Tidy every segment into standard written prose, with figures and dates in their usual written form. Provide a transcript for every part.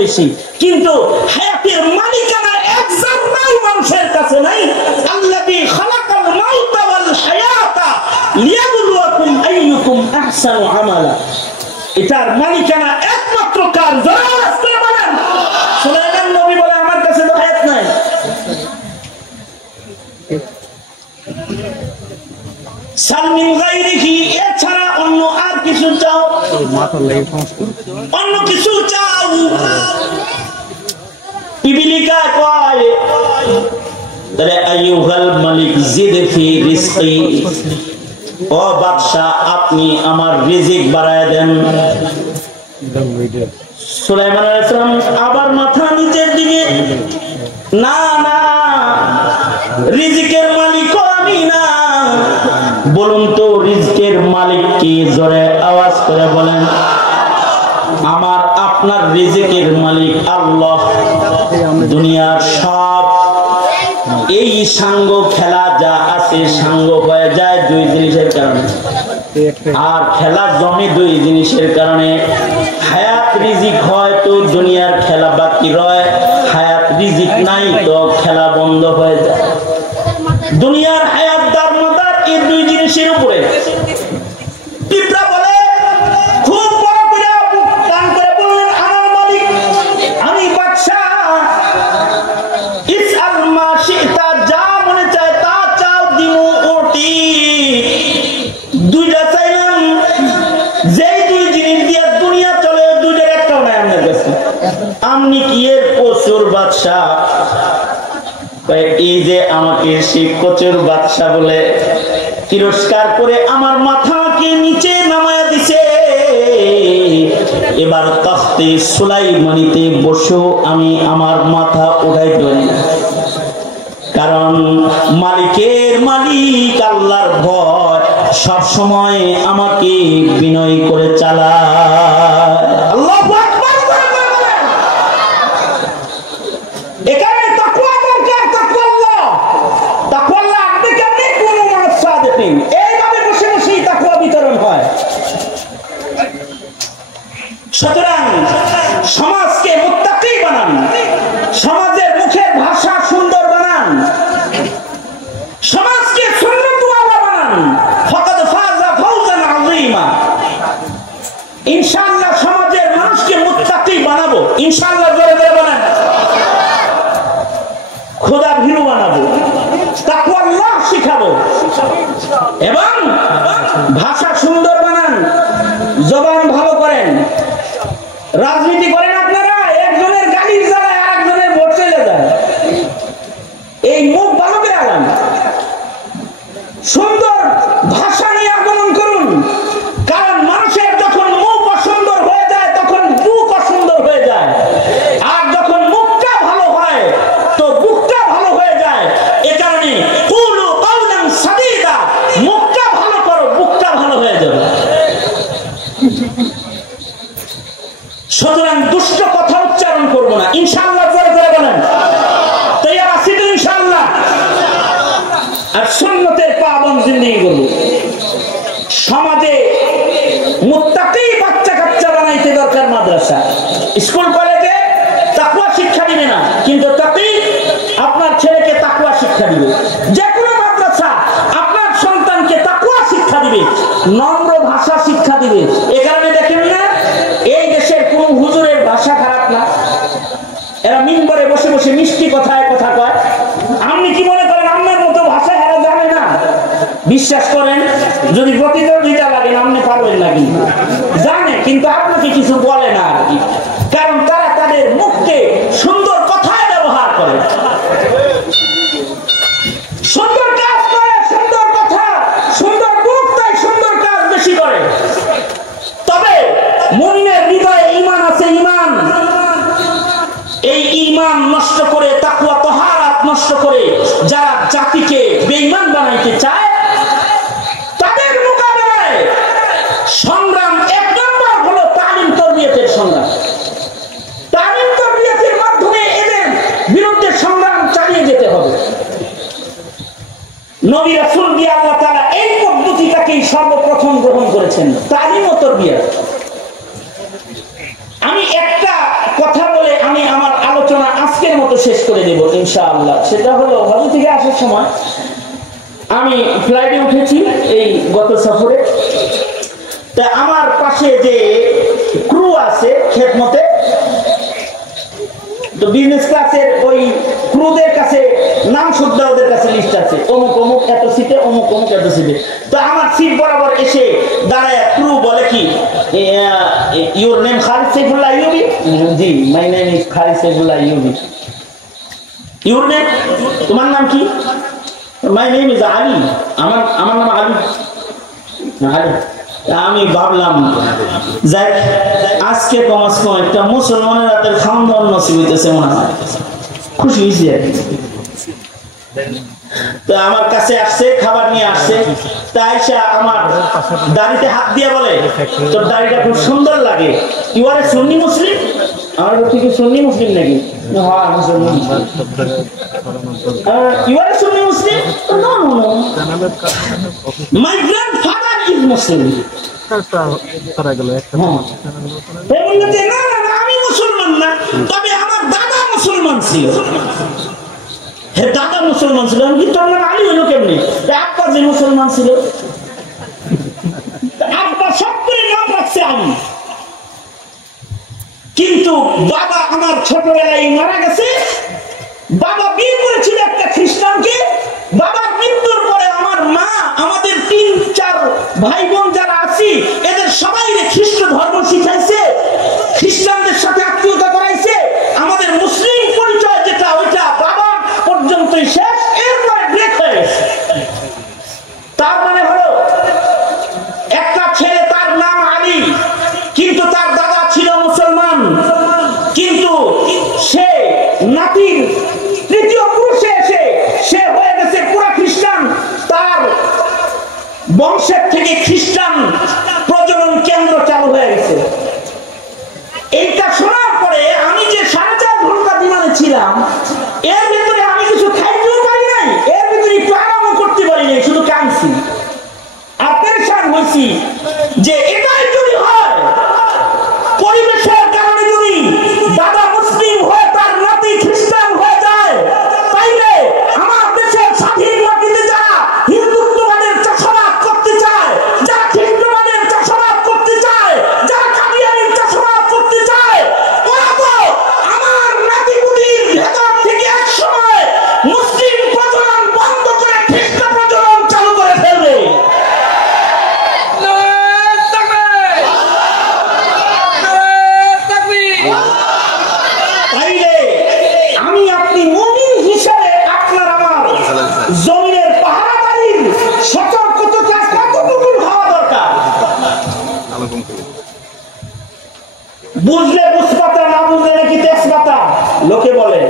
বেশি, কিন্তু হায়াতের মালিকানা একজনই মানুষের কাছে নাই। আল্লাযী খালাকাল মাউতা ওয়াল হায়াতা লিয়াবলুয়াকুম আইয়ুকুম আহসানু আমালা। এটার মালিকানা একমাত্র কার? যারা আজকে বলেন সুলাইমান নবী বলে আমার কাছে তো হায়াত নাই। সালমিন গায়রিহি, এছাড়া অন্য আর কিছু চাও, অন্য কিছু চাও। পিপিলিকা কয় তারে আইয়ুহাল মালিক জিদ ফি রিজকি, ও বাদশা আপনি আমার রিজিক বাড়ায় দেন। সুলাইমান আলাইহিস সালাম আবার মাথা নিচের দিকে, না না, রিজিকের মালিক আমি না। বলুন তো রিজিকের মালিক কি? জোরে আওয়াজ করে বলেন। আমার আপনার রিজিকের মালিক আল্লাহ। দুনিয়ার সব এই সাঙ্গ খেলা যা আছে সাঙ্গ হয়ে যায় দুই জিনিসের কারণে, আর খেলা জমে দুই জিনিসের কারণে। হায়াত রিজিক হয় তো দুনিয়ার খেলা বাকি রয়, হায়াত রিজিক নাই তো খেলা বন্ধ হয়ে যায়। দুনিয়ার হায়াত দারমদার এই দুই জিনিসের উপরে। পিঁপড়া বলে খুব বড় করে দান করে বললেন আমার মালিক আমি বাদশা, ইসআল মা শিতা, যা মনে চায় তা চাও দিমু ওটি। দুইটা চাইলাম, যেই দুই জিনিস দিয়ে দুনিয়া চলে দুইটার একটাও নাই আপনার কাছে। আপনি কি এর প্রচুর বাদশা? এই যে আমাকে সে কচুর বাদশা বলে তিরস্কার করে আমার মাথাকে নিচে নামায়া দিছে। এবার তখতে সুলাইমানিতে বসেও আমি আমার মাথা উঠাই দেই, কারণ মালিকের মালিক আল্লাহর ভয় সব সময় আমাকে বিনয় করে চালায়। আল্লাহু আকবার। এখানে তাকওয়া দরকার, তাকওয়াল্লাহ। তাকওয়াল্লাহ আপনি কেমনে কোন মানুষ সাদেকিন এইভাবে বসে বসেই তাকওয়া বিতরণ হয়। সুতরাং সমাজকে মুত্তাকি বানান, সমাজের মুখের ভাষা সুন্দর বানান, সমাজকে সুন্নতওয়ালা বানান। ফাকাদ ফাযা ফাওজান আযীমা। ইনশাআল্লাহ সমাজের মানুষকে মুত্তাকি বানাবো, ইনশাআল্লাহ জোরে জোরে বলেন। খোদা ভীরু বানাবো, তাকওয়াল্লাহ শিখাবো, এবং ভাষা সুন্দর বানান, জবান ভালো করেন। রাজনীতি করেন আপনারা, একজনের গাড়ির জ্বালায় আরেকজনের ভোট চলে যায়। এই মুখ ভালো করে আগান, সুন্দর ভাষা নিয়ে আগমন করুন। কারণ মানুষের যখন মুখ অসুন্দর হয়ে যায় তখন বুক অসুন্দর হয়ে যায়, আর যখন মুখটা ভালো হয় তো বুকটা ভালো হয়ে যায়। এ কারণে কুলু কাওলান সাদীদা, মুখটা ভালো করো, বুকটা ভালো হয়ে যাবে। সুতরাং দুষ্ট কথা উচ্চারণ করবো না, ইনশাআল্লাহ জোরে জোরে বলেন। তৈরি আছি তো ইনশাআল্লাহ? আর সুন্নতের পাবন জিন্দেগি করবো। সমাজে মুত্তাকি বাচ্চা কাচ্চা বানাইতে দরকার। মাদ্রাসা স্কুল কলেজে তাকওয়া শিক্ষা দিবে না, কিন্তু তাকি আপনার ছেলেকে তাকওয়া শিক্ষা দিবে। যে কোনো মাদ্রাসা আপনার সন্তানকে তাকওয়া শিক্ষা দিবে, নম্র ভাষা শিক্ষা দিবে। এ কারণে দেখেন না এই দেশের কোন হুজুরের ভাষা খারাপ না, এরা মিম্বরে বসে বসে মিষ্টি কথায় কথা কয়। আপনি কি মনে করেন আপনার মতো ভাষা এরা জানে না? বিশ্বাস করেন, যদি প্রতিদ্বন্দ্বিতা লাগে আপনি পারবেন না, কিন্তু জানে, কিন্তু আপনাকে কিছু বলে না আর কি। কারণ তারা তাদের মুখকে সুন্দর কথায় ব্যবহার করে, সুন্দর কাজ করে, সুন্দর কথা, সুন্দর মুখ, তাই সুন্দর কাজ বেশি করে। তবে মুমিনের হৃদয়ে ঈমান আছে, ঈমান। এই ঈমান নষ্ট করে, তাকওয়া তাহারাত নষ্ট করে যারা জাতিকে বেঈমান বানাইতে চায়, তাদের মোকাবেলায় সংগ্রাম এক নম্বর হলো তালিম তারবিয়াতের সংগ্রাম। তালিম তারবিয়াতের মাধ্যমে এদের বিরুদ্ধে সংগ্রাম চালিয়ে যেতে হবে। নবী রাসূল দিয়ে আল্লাহ তাআলা এই পদ্ধতিটাকেই সর্বপ্রথম গ্রহণ করেছেন, তালিম ও তারবিয়াত। আমি একটা কথা বলে আজকের মতো শেষ করে দেব ইনশাআল্লাহ। সেটা হলো হজ থেকে আসার সময় আমি ফ্লাইটে উঠেছি এই গত সফরে। তা আমার পাশে যে ক্রু আছে খেদমতে, তো বিজনেস ক্লাসের ওই ক্রুদের কাছে নাম শুদ্ধা ওদের কাছে লিস্ট আছে, অমুক অমুক এত সিটে, অমুক অমুক এত সিটে। তো আমার সিট বরাবর এসে দাঁড়ায় ক্রু বলে কি, your name Khalid Saifullah Ayubi? G, my name is Khalid Saifullah Ayubi. Your name, তোমার নাম কি? My name is Ali. আমার নাম আলী। আলী। আমি ভাবলাম যাই আজকে কমাস কম একটা মুসলমানের হাতের খাওয়ান দাওয়ান নসিব হইতেছে, মনে হয় খুশি হয়েছি আর কি। তো আমার কাছে আসছে, খাবার নিয়ে আসছে। তাই সে আমার দাড়িতে হাত দিয়ে বলে, তোর দাড়িটা খুব সুন্দর লাগে, ইউ আর এ সুন্নি মুসলিম? আমার ঠিক সুন্নি মুসলিম নাকি? হ্যাঁ মুসলমান। You are a Sunni Muslim? No no no, my grandfather is Muslim. আমি মুসলমান না, তবে আমার দাদা মুসলমান ছিল। দাদা মুসলমান ছিল, কিন্তু আমার আলী হইল কেমনি? আব্বা যে মুসলমান ছিল, আব্বা সব করে নাম রাখছে আলী, কিন্তু বাবা আমার ছোটবেলায় মারা গেছে। বাবা বিয়ে করেছিল একটা খ্রিস্টানকে। বাবার মৃত্যুর পরে আমার মা আমাদের 3-4 ভাই বোন যারা আছি এদের সবাই খ্রিস্ট ধর্ম শিখাইছে, খ্রিস্টানদের সাথে আত্মীয়তা করাইছে। আমাদের মুসলিম পরিচয় যেটা ওইটা বাবা পর্যন্তই শেষ, এরপরে ব্রেক হয়ে গেছে। তার মানে হলো একটা ছেলে, তার নাম আলী, কিন্তু তার দাদা ছিল মুসলমান, কিন্তু সে নাতির তৃতীয় পুরুষে এসে সে হয়ে গেছে পুরা খ্রিস্টান। তার বংশের থেকে খ্রিস্টান প্রজনন কেন্দ্র চালু হয়ে গেছে। এইটা শোনার পরে আমি যে 4.5 ঘন্টা বিমানে ছিলাম, এর ভিতরে আমি কিছু খাইতেও পারি নাই, এর ভিতরে একটু আরামও করতে পারি নাই, শুধু কাঁদছি আর পেরেশান হয়েছি যে এটাই যদি হয়, পরিবেশের কারণে যদি দাদা মুসলিম হয়ে তার নাতি খ্রিস্টান হয়ে যায়, তাইলে আমার দেশের স্বাধীন মাটিতে যারা হিন্দুত্ববাদের চাষাবাদ করতে চায়, যারা খ্রিস্টবাদের চাষাবাদ করতে চায়, যারা কাদিয়ানির চাষাবাদ করতে চায়, ওরা তো আমার নাতিপুতির ভেতর থেকে এক সময় মুসলিম প্রজনন বন্ধ করে খ্রিস্ট প্রজনন চালু করে ফেলবে। তাইলে আমি আপনি মুমিন হিসেবে আপনার আমার জমিনের পাহারাদারির সতর্কতা কতটুকু হওয়া দরকার? বুঝলে বুঝপাতা, না বুঝলে নাকি তেজপাতা লোকে বলে।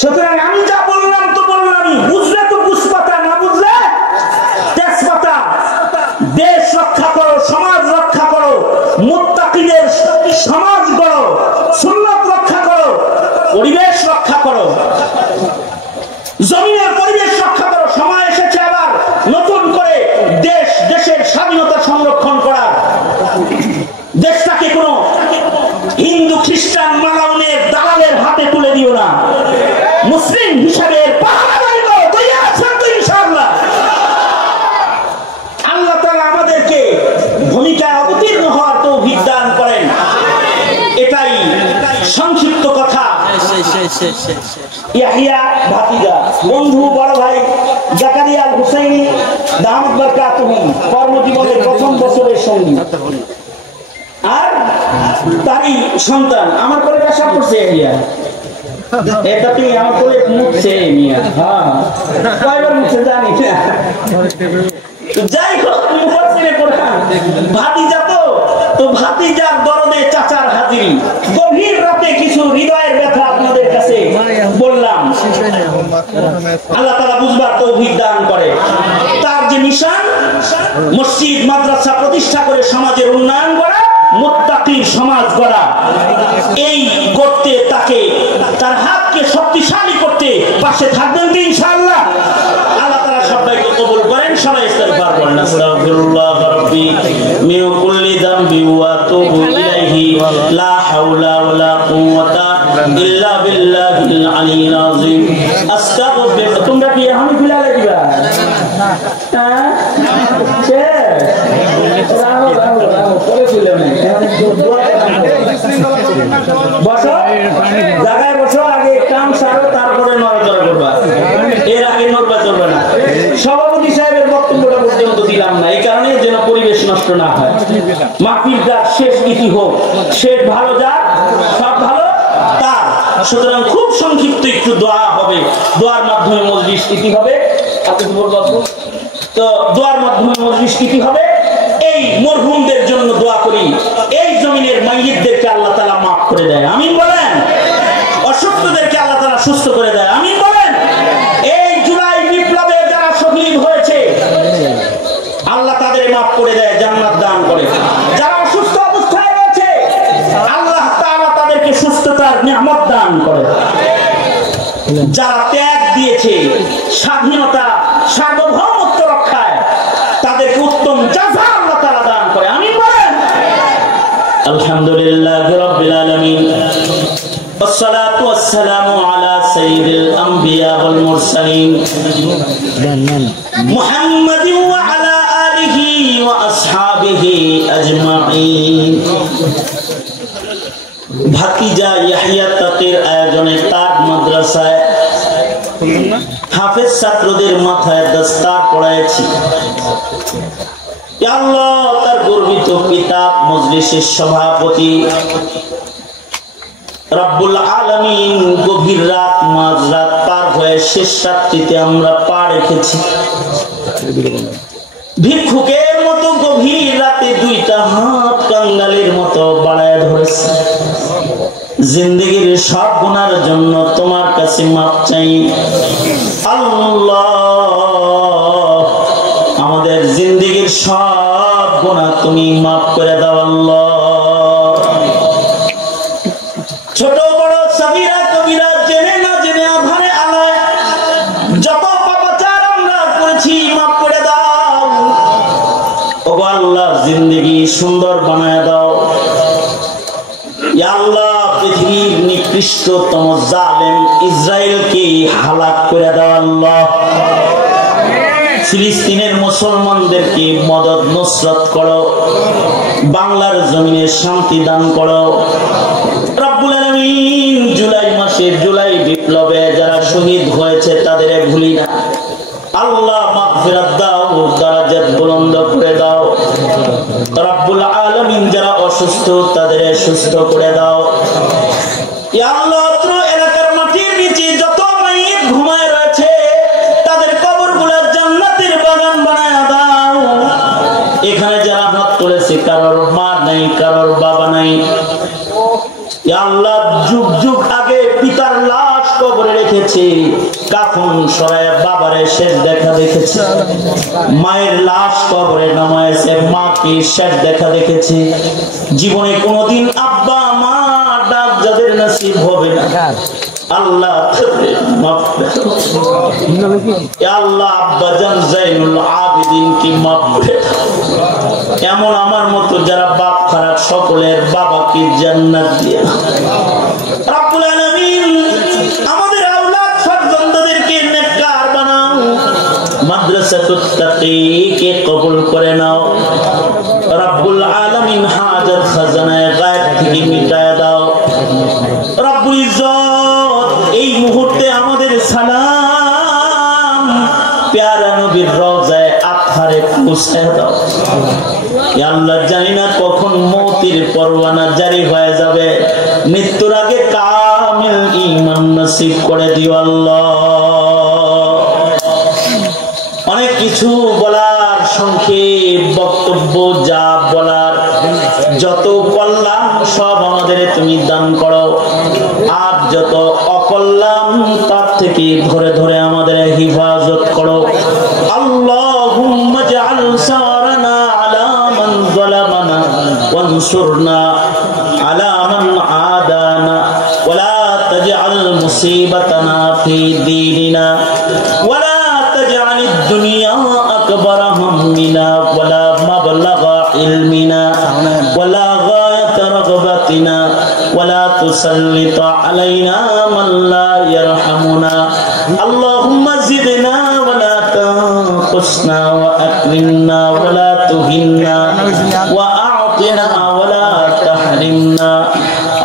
সুতরাং আমি যা বললাম তো বললামই, বুঝলে তো বুঝপাতা, না বুঝলে তেজপাতা। দেশ রক্ষা করো, সমাজ রক্ষা করো, মুত্তাকিদের সমাজ করো, সুন্নাত রক্ষা করো, পরিবেশ রক্ষা করো, জমিনের পরিবেশ রক্ষা করো। সময় এসেছে আবার নতুন করে দেশের স্বাধীনতা সংরক্ষণ করার। দেশটাকে কোনো হিন্দু খ্রিস্টান মালাউনের দালালের হাতে তুলে দিও না। মুসলিম হিসাবে পাহারাদারি করো, তৈরি আছেন তো ইনশাআল্লাহ? আল্লাহ তাআলা আমাদেরকে ভূমিকায় অবতীর্ণ হওয়ার তৌফিক দান করেন। এটাই সংক্ষিপ্ত কথা। ইয়াহিয়া ভাতিজা, বন্ধু, বড় ভাই জাকারিয়া আল হুসাইনি দামাত বারাকাতুহু কর্মজীবনের প্রথম বছরের সঙ্গী, আর তারই সন্তান আমার কোলে পেশাব করছে। ইয়াহিয়া এটাতেই আমার কোলে মুখছে মিয়া। হ্যাঁ, কয়বার মুখছে জানি না। যাই হোক, মুফাসসিরে কোরআন ভাতিজা তো ভাতিজার দরদে চাচার হাজিরি। গভীর রাতে কিছু হৃদয়ের ব্যথা আপনাদের কাছে বললাম, আল্লাহ তাআলা বুঝবার তৌফিক দান করে। তার যে মিশন, মসজিদ মাদ্রাসা প্রতিষ্ঠা করে সমাজের উন্নয়ন করা, মুত্তাকির সমাজ গড়া, এই করতে তাকে তার হাতকে শক্তিশালী করতে পাশে থাকবেন তো ইনশাআল্লাহ? আল্লাহ তাআলা সবাইকে কবুল করেন। সবাই ইস্তিগফার করেন। আস্তাগফিরুল্লাহ রাব্বি মিন কুল্লি যামবি ওয়া আতুবু ইলাইহি লা হাওলা হাওলা ওয়ালা কুওয়াতা ইল্লা বিল্লাহিল আলিয়্যিল আযীম। আস্তাগফির। তোমরা কি এখন খুলে দিবা? হ্যাঁ বসো, জায়গায় বসো, আগে কাম সারো, তারপরে নড়াচড়া করবা, এর আগে নড়বা চলবে না। সভাপতি সাহেবের বক্তব্যটা পর্যন্ত দিলাম না, এই কারণে যেন পরিবেশ নষ্ট না হয়। মাহফিল যার শেষ ইতি হোক, শেষ ভালো যাক, সব ভালো তার। সুতরাং খুব সংক্ষিপ্ত একটু দোয়া হবে, দোয়ার মাধ্যমে মজলিস ইতি হবে। তো দোয়ার মাধ্যমে মজলিস ইতি হবে। এই মরহুমদের জন্য দোয়া করি, এই জমিনের মাইয়িতদেরকে আল্লাহ তাআলা মাফ করে দেয়, আমিন বলেন। অসুস্থদেরকে আল্লাহ তাআলা সুস্থ করে দেয়, আমিন বলেন। এই জুলাই বিপ্লবে যারা শহীদ হয়েছে আল্লাহ তাদের মাফ করে দেয়, জান্নাত দান করে। যারা অসুস্থ অবস্থায় রয়েছে আল্লাহ তাআলা তাদেরকে সুস্থতার নিয়ামত দান করে। যারা ত্যাগ দিয়েছে স্বাধীনতা সার্বভৌমত্ব রক্ষায় তাদেরকে উত্তম জাযা আল্লাহ তাআলা দান করে, আমিন বলেন। আলহামদুলিল্লাহি রাব্বিল আলামিন, والصلاة والسلام على سيد الأنبياء والمرسلين محمد وعلى آله وأصحابه أجمعين। ভাতিজা ইয়াহইয়া তাকির আয়োজনে তার মাদ্রাসায় হাফেজ ছাত্রদের মাথায় দস্তার পড়াইছি। আল্লাহ তার গর্বিত পিতা মজলিসের সভাপতি রব্বুল আলামিন গভীর রাত মাঝরাত পার হয়ে শেষ রাত্রিতে আমরা পা রেখেছি। ভিক্ষুকের মতো গভীর রাতে দুইটা হাত কাঙ্গালের মতো বাড়ায় ধরেছে। জিন্দেগির সব গুনার জন্য তোমার কাছে মাপ চাই আল্লাহ। আমাদের জিন্দেগির সব গুনাহ তুমি মাফ করে দাও আল্লাহ। ছোট বড় সাগীরা কবিরা জেনে না জেনে আধারে আলায় যত পাপাচার আমরা করেছি মাফ করে দাও। ওগো আল্লাহ জিন্দেগি সুন্দর বানায় দাও ইয়া আল্লাহ। পৃথিবীর নিকৃষ্টতম জালেম ইসরায়েলকে হালাক করে দাও আল্লাহ। ফিলিস্তিনের মুসলমানদেরকে মদদ নসরত করো, বাংলার জমিনে শান্তি দান করো রব্বুল আলামিন। জুলাই মাসে জুলাই বিপ্লবে যারা শহীদ হয়েছে তাদের ভুলি না আল্লাহ। মাগফিরাত দাও, দারাজাত বুলন্দ করে দাও রব্বুল আলামিন। যারা অসুস্থ তাদের সুস্থ করে দাও ইয়া আল্লাহ। এলাকার মাটির নিচে যত মাইয়িত ঘুমায় রয়েছে তাদের কবরগুলো জান্নাতের বাগান বানায় দাও। এখানে যারা হাত তুলেছে কারোর মা নাই, কারোর বাবা নাই ইয়া আল্লাহ। যুগ যুগ আগে পিতার লাশ কবরে রেখেছে, কাফন সরায় বাবারে শেষ দেখা দেখেছে। মায়ের লাশ কবরে নামাইছে, মাকে শেষ দেখা দেখেছে। জীবনে কোনোদিন আব্বা মা ডাক যাদের নসিব হবে না আল্লাহ মাফ করো ইয়া আল্লাহ। আব্বা জান জাইনুল আবেদিন কি মাফ করে এমন আমার মতো যারা বাপ খারাপ সকলের বাবাকে জান্নাত দিয়ে রব্বুল আলামিন। আমাদের আওলাদ সন্তানদেরকে নেককার বানাও, মাদ্রাসাতুত তাকিকে কবুল করে নাও রব্বুল আলামিন। হাজাত খাজানায়ে গায়ব থেকে মিটায় দাও রব্বুল ইজ্জত। এই মুহূর্তে আমাদের সালাম প্যারা নবীর রওজায়ে আতহারে পৌঁছায় দাও ইয়া আল্লাহ। জানি না কখন মৌতের পরওয়ানা জারি হয়ে যাবে, মৃত্যুর আগে কামিল ঈমান নসিব করে দিও আল্লাহ। অনেক কিছু বলার, সংক্ষেপ বক্তব্য যা বলার, যত কল্যাণ সব আমাদের তুমি দান করো, আর যত অকল্যাণ তার থেকে ধরে ধরে আমাদের হিফাজত করো আল্লাহুম্মা জাআল সারানা আলা মান যালামানা ওয়ানসুরনা আলা মান আদানা ওয়ালা তাজআল মুসিবাতানা ফি দীনিনা ওয়ালা তাজআলিদ দুনিয়া আকবার হাম্মিনা ওয়ালা মাবলাগা ইলমিনা ওয়ালা গায়াত রাগবাতিনা ওয়ালা ولا تسلط علينا من لا يرحمنا اللهم زدنا ولا تنقصنا وأكرمنا ولا تهنا وأعطنا ولا تحرمنا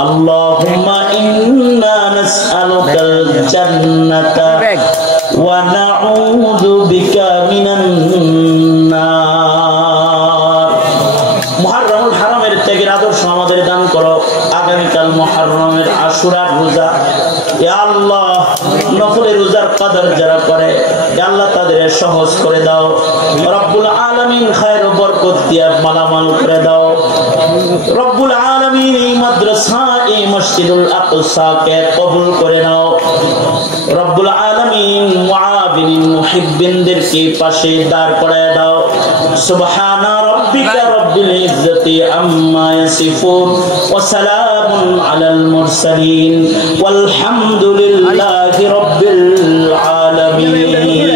اللهم إنا نسألك الجنة ونعوذ بك من النار মুহররমুল হারামের ত্যাগের আদর্শ আমাদের দান করো আগামীকাল মুহররমের আশুরার রোজা ইয়া আল্লাহ নফলের রোজার কদর যারা করে ইয়া আল্লাহ তাদের সহজ করে দাও রব্বুল আলামিন খায়ের ও বরকত দিয়ে মালামাল করে দাও রব্বুল আলামিন এই মাদ্রাসা এই মসজিদুল আকসাকে কবুল করে নাও রব্বুল আলামিন মুআবিনিন মুহিব্বিনদেরকে পাশে দাঁড় করায় দাও সুবহানা রাব্বিকা রব্বিল ইজ্জাতি আম্মা ইয়াসিফুন ওয়া সালামুন আলাল মুরসালিন ওয়াল হামদুলিল্লাহি রাব্বিল আলামিন।